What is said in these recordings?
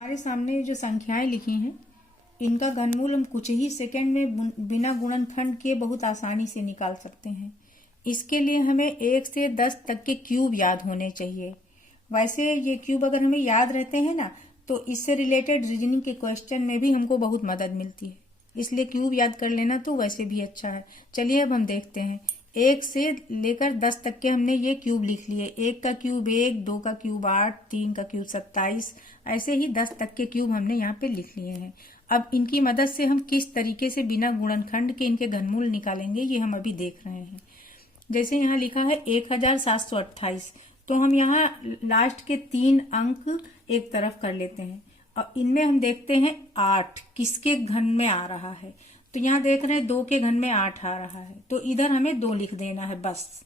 हमारे सामने ये जो संख्याएं लिखी हैं इनका घनमूल हम कुछ ही सेकंड में बिना गुणनखंड किए बहुत आसानी से निकाल सकते हैं। इसके लिए हमें 1 से 10 तक के क्यूब याद होने चाहिए। वैसे ये क्यूब अगर हमें याद रहते हैं ना तो इससे रिलेटेड रीजनिंग के क्वेश्चन में भी हमको बहुत मदद मिलती है, इसलिए क्यूब याद कर लेना तो वैसे भी अच्छा है। चलिए अब हम देखते हैं। 1 से लेकर 10 तक के हमने ये क्यूब लिख लिए। 1 का क्यूब 1, 2 का क्यूब 8, 3 का क्यूब 27, ऐसे ही 10 तक के क्यूब हमने यहाँ पे लिख लिए हैं। अब इनकी मदद से हम किस तरीके से बिना गुणनखंड के इनके घनमूल निकालेंगे ये हम अभी देख रहे हैं। जैसे यहाँ लिखा है 1728, तो हम यहाँ लास्ट के 3 अंक एक तरफ कर लेते हैं और इनमें हम देखते हैं 8 किसके घन में आ रहा है। तो यहाँ देख रहे हैं 2 के घन में 8 आ रहा है, तो इधर हमें 2 लिख देना है बस।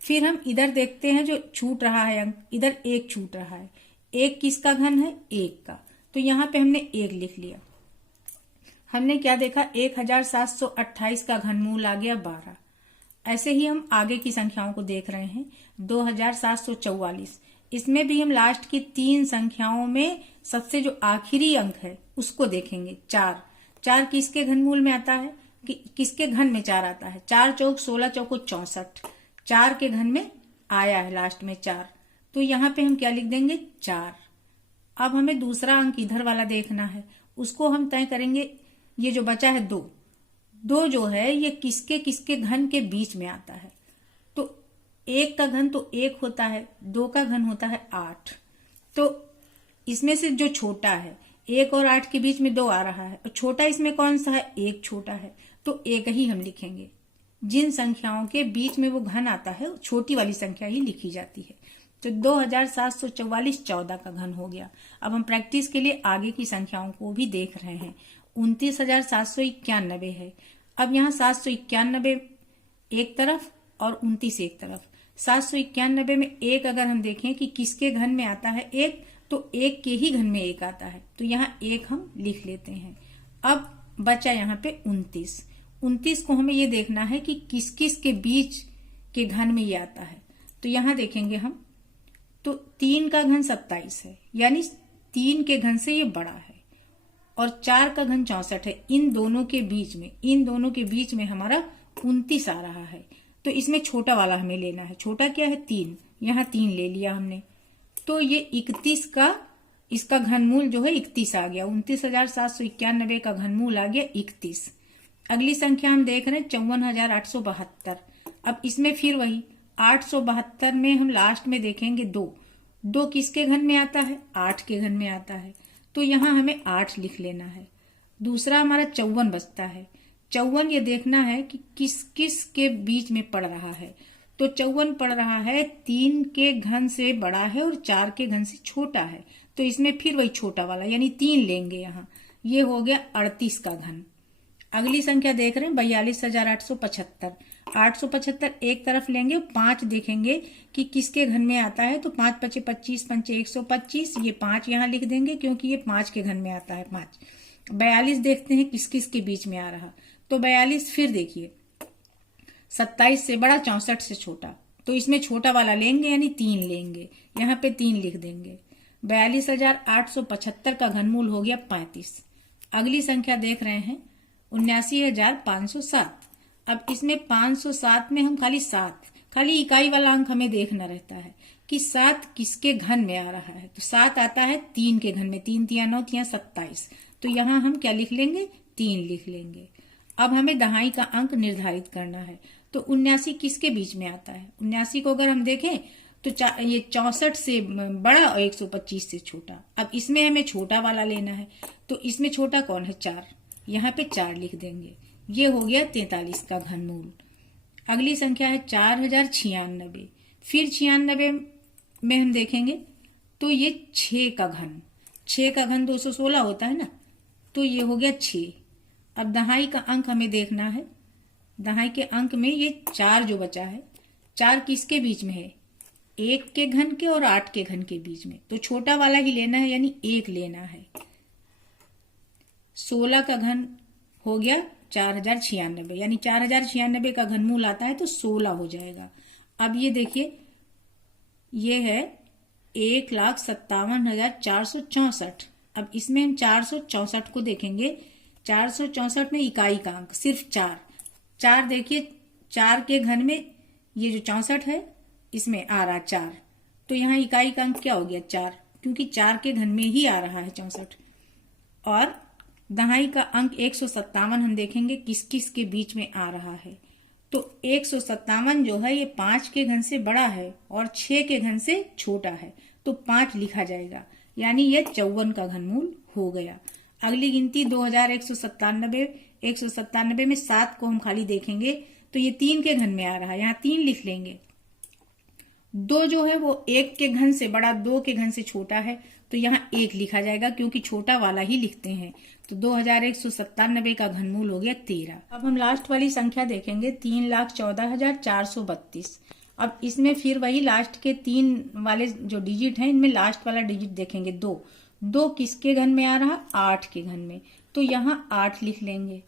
फिर हम इधर देखते हैं जो छूट रहा है अंक, इधर 1 छूट रहा है। 1 किसका घन है? 1 का, तो यहाँ पे हमने 1 लिख लिया। हमने क्या देखा? 1728 का घनमूल आ गया 12। ऐसे ही हम आगे की संख्याओं को देख रहे हैं। 2744, इसमें भी हम लास्ट की 3 संख्याओं में सबसे जो आखिरी अंक है उसको देखेंगे। 4 किसके घनमूल में आता है? किसके घन में 4 आता है? 4 चौक 16 चौको 64, 4 के घन में आया है लास्ट में 4, तो यहाँ पे हम क्या लिख देंगे? 4। अब हमें दूसरा अंक इधर वाला देखना है, उसको हम तय करेंगे। ये जो बचा है 2 जो है ये किसके किसके घन के बीच में आता है? तो 1 का घन तो 1 होता है, 2 का घन होता है 8, तो इसमें से जो छोटा है 1 और 8 के बीच में 2 आ रहा है, और छोटा इसमें कौन सा है? 1 छोटा है, तो 1 ही हम लिखेंगे। जिन संख्याओं के बीच में वो घन आता है छोटी वाली संख्या ही लिखी जाती है। तो 2744 14 का घन हो गया। अब हम प्रैक्टिस के लिए आगे की संख्याओं को भी देख रहे हैं। 29,791 है। अब यहाँ 791 एक तरफ और 29 एक तरफ। 791 में 1 अगर हम देखें कि किसके घन में आता है 1, तो 1 के ही घन में 1 आता है, तो यहाँ 1 हम लिख लेते हैं। अब बचा यहाँ पे 29 को हमें ये देखना है कि किस किस के बीच के घन में ये आता है। तो यहाँ देखेंगे हम, तो 3 का घन 27 है, यानी 3 के घन से ये बड़ा है, और 4 का घन 64 है। इन दोनों के बीच में हमारा 29 आ रहा है, तो इसमें छोटा वाला हमें लेना है। छोटा क्या है? 3, यहाँ 3 ले लिया हमने, तो ये 31 का इसका घनमूल जो है 31 आ गया। 29,791 का घनमूल आ गया 31। अगली संख्या हम देख रहे हैं 54,872। अब इसमें फिर वही 872 में हम लास्ट में देखेंगे 2 किसके घन में आता है? 8 के घन में आता है, तो यहाँ हमें 8 लिख लेना है। दूसरा हमारा 54 बचता है। 54 ये देखना है कि किस किस के बीच में पड़ रहा है, तो 54 पड़ रहा है 3 के घन से बड़ा है और 4 के घन से छोटा है, तो इसमें फिर वही छोटा वाला यानी 3 लेंगे यहाँ। ये हो गया 38 का घन। अगली संख्या देख रहे हैं 42,875। 875 एक तरफ लेंगे, 5 देखेंगे कि किसके घन में आता है, तो 5 पचे 25, 5 125, ये 5 यहाँ लिख देंगे क्योंकि ये 5 के घन में आता है 5। 42 देखते हैं किस किस के बीच में आ रहा, तो 42 फिर देखिए 27 से बड़ा 64 से छोटा, तो इसमें छोटा वाला लेंगे यानी 3 लेंगे, यहाँ पे 3 लिख देंगे। 42,875 का घनमूल हो गया 35। अगली संख्या देख रहे हैं 79,507। अब इसमें 507 में हम खाली इकाई वाला अंक हमें देखना रहता है कि 7 किसके घन में आ रहा है, तो 7 आता है 3 के घन में। 3 तिया 9 तिया 27, तो यहाँ हम क्या लिख लेंगे? 3 लिख लेंगे। अब हमें दहाई का अंक निर्धारित करना है, तो 79 किसके बीच में आता है? 79 को अगर हम देखें तो ये 64 से बड़ा और 125 से छोटा। अब इसमें हमें छोटा वाला लेना है, तो इसमें छोटा कौन है? 4, यहाँ पे 4 लिख देंगे। ये हो गया 43 का घनमूल। अगली संख्या है 4096। फिर 96 में हम देखेंगे तो ये 6 का घन 216 होता है ना, तो ये हो गया 6। अब दहाई का अंक हमें देखना है। दहाई के अंक में ये 4 जो बचा है, 4 किसके बीच में है? 1 के घन के और 8 के घन के बीच में, तो छोटा वाला ही लेना है यानी 1 लेना है। 16 का घन हो गया 4096, यानी 4096 का घनमूल आता है तो 16 हो जाएगा। अब ये देखिए ये है 1,57,464, अब इसमें हम 464 को देखेंगे। 464 में इकाई का अंक सिर्फ 4। 4 देखिए, 4 के घन में ये जो 64 है इसमें आ रहा 4, तो यहाँ इकाई का अंक क्या हो गया 4, क्योंकि 4 के घन में ही आ रहा है 64। और दहाई का अंक 157 हम देखेंगे किस किस के बीच में आ रहा है। तो 157 जो है ये 5 के घन से बड़ा है और 6 के घन से छोटा है, तो 5 लिखा जाएगा, यानी यह 54 का घनमूल हो गया। अगली गिनती 2197। 197 में 7 को हम खाली देखेंगे तो ये 3 के घन में आ रहा है, यहाँ 3 लिख लेंगे। 2 जो है वो 1 के घन से बड़ा, 2 के घन से छोटा है, तो यहाँ 1 लिखा जाएगा, क्योंकि छोटा वाला ही लिखते हैं। तो 2197 का घनमूल हो गया 13। अब हम लास्ट वाली संख्या देखेंगे 3,14,432। अब इसमें फिर वही लास्ट के 3 वाले जो डिजिट हैं, इनमें लास्ट वाला डिजिट देखेंगे 2। 2 किसके घन में आ रहा? 8 के घन में, तो यहाँ 8 लिख लेंगे।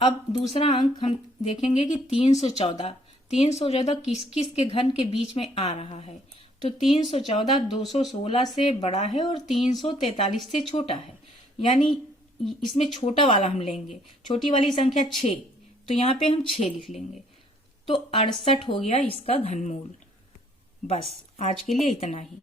अब दूसरा अंक हम देखेंगे कि 314। 314 किस किस के घन के बीच में आ रहा है? तो 314 216 से बड़ा है और 343 से छोटा है, यानी इसमें छोटा वाला हम लेंगे। छोटी वाली संख्या 6, तो यहाँ पे हम 6 लिख लेंगे। तो 68 हो गया इसका घनमूल। बस आज के लिए इतना ही।